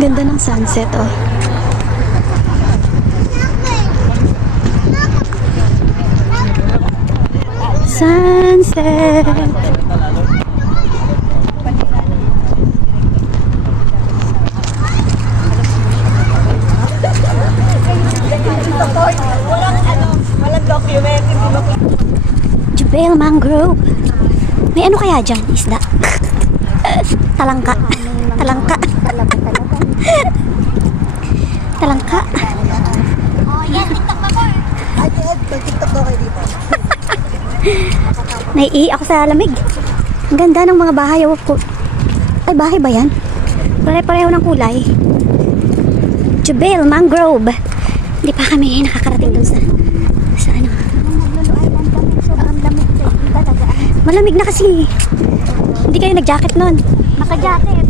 Ganda ng sunset, oh. Sunset. Walang document. Jubel Mangrove. May ano kaya dyan? Isda. Talangka. Talangka. Talangka. Oh, yan. TikTok na po. Ay, Ed, mag-TikTok daw kayo dito. Naiihi ako sa lamig. Ang ganda ng mga bahay. Ay, bahay ba yan? Pare-pareho ng kulay. Jubel Mangrove. Hindi pa kami nakakarating dun sa ano. Sobrang lamig talaga. Malamig na kasi. Hindi kayo nag-jacket nun. Naka-jacket.